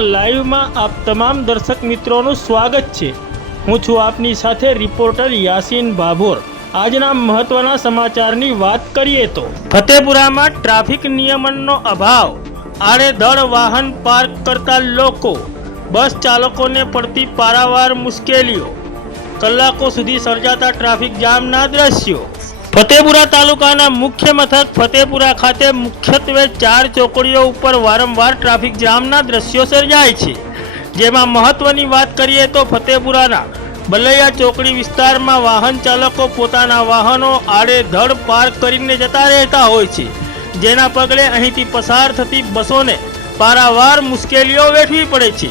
Live में आप तमाम दर्शक मित्रों स्वागत है। हूँ छू आपनी साथे रिपोर्टर यासीन भाभोर। आजना महत्वना समाचारनी बात करिए तो फतेपुरा में ट्राफिक नियमननो अभाव, आड़ेधड़ वाहन पार्क करता लोको, बस चालकों ने पड़ती पारावार मुश्केलियों, कलाकों सुधी सर्जाता ट्राफिक जामना दृश्यों। फतेपुरा तालुकाना मुख्य मथक फतेपुरा खाते मुख्यत्वे 4 ચોકડીઓ ઉપર વારંવાર ટ્રાફિક જામના દ્રશ્યો સર્જાય છે। જેમાં મહત્વની વાત કરીએ તો ફતેપુરાના બલૈયા ચોકડી વિસ્તારમાં વાહન ચાલકો પોતાના વાહનો આડેધડ પાર્ક કરીને જતા રહેતા હોય છે, જેના પગલે અહીંથી પસાર થતી બસોને પારાવાર મુશ્કેલીઓ વેઠવી પડે છે।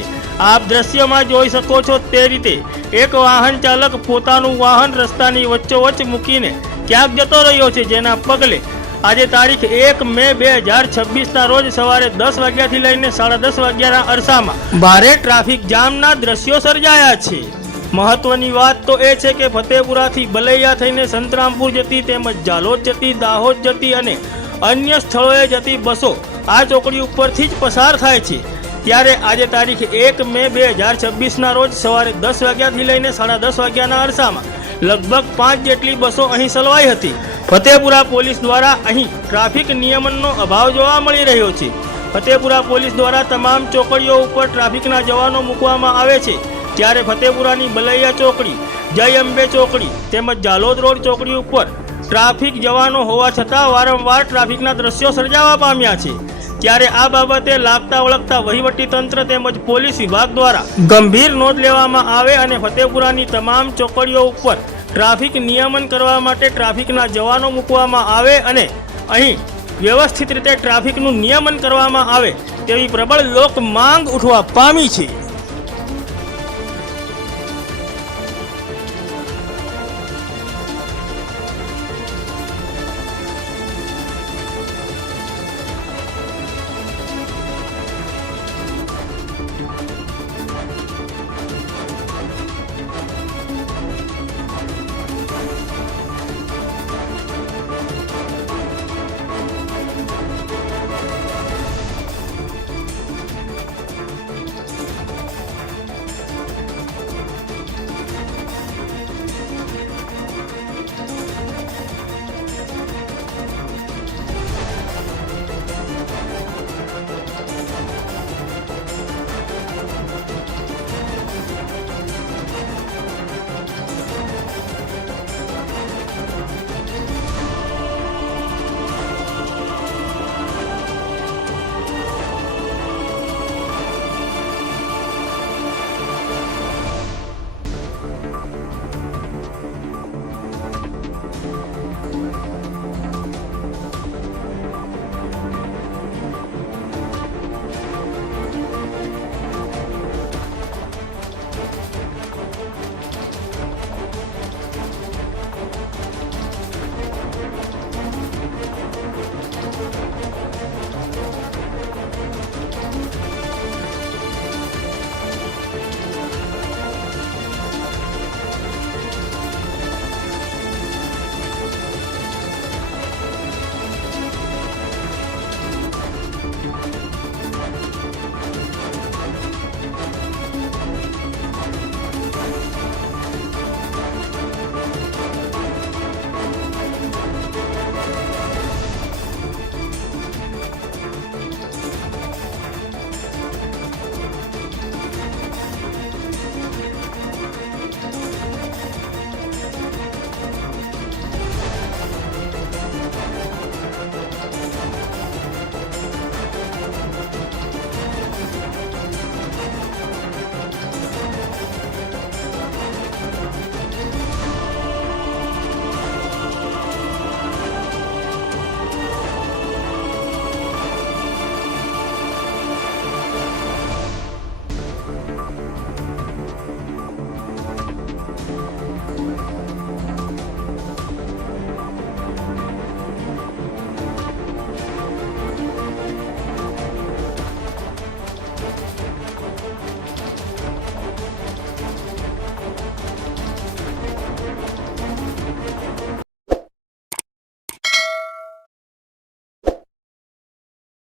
આપ દ્રશ્યમાં જોઈ શકો છો તે રીતે એક વાહન ચાલક પોતાનું વાહન રસ્તાની વચ્ચોવચ્ચ મૂકીને ક્યાંક જતો રહ્યો છે, જેના પગલે આજે તારીખ 1 મે 2026ના રોજ સવારે 10 વાગ્યાથી લઈને 10:30 વાગ્યાના અરસામાં ભારે ટ્રાફિક જામના દ્રશ્યો સર્જાયા છે। મહત્વની વાત તો એ છે કે ફતેપુરાથી બલૈયા થઈને સંતરામપુર જતી તેમજ જાલોદ જતી, દાહોદ જતી અને અન્ય સ્થળોએ જતી બસો આ ચોકડી ઉપરથી જ પસાર થાય છે। ત્યારે આજે તારીખ 1 મે 2026ના રોજ સવારે 10 વાગ્યાથી લઈને 10:30 વાગ્યાના અરસામાં लगभग 5 જેટલી બસો અહીં સલવાઈ હતી। ફતેપુરા પોલીસ દ્વારા અહીં ટ્રાફિક નિયમનનો અભાવ જોવા મળી રહ્યો છે। ફતેપુરા પોલીસ દ્વારા તમામ ચોકડીઓ ઉપર ટ્રાફિકના જવાનો મૂકવામાં આવે છે, ત્યારે ફતેપુરાની બલૈયા ચોકડી, જય અંબે ચોકડી તેમજ જાલોદ રોડ ચોકડી ઉપર ટ્રાફિક જવાનો હોવા છતાં વારંવાર ટ્રાફિકના દ્રશ્યો સર્જાવા પામ્યા છે। ત્યારે આ બાબતે લાગતા વળગતા વહીવટી તંત્ર તેમજ પોલીસ વિભાગ દ્વારા ગંભીર નોંધ લેવામાં આવે અને ફતેપુરાની તમામ ચોકડીઓ ઉપર ટ્રાફિક નિયમન કરવા માટે ટ્રાફિકના જવાનો મૂકવામાં આવે અને અહીં વ્યવસ્થિત રીતે ટ્રાફિકનું નિયમન કરવામાં આવે તેવી પ્રબળ લોક માંગ ઉઠવા પામી છે।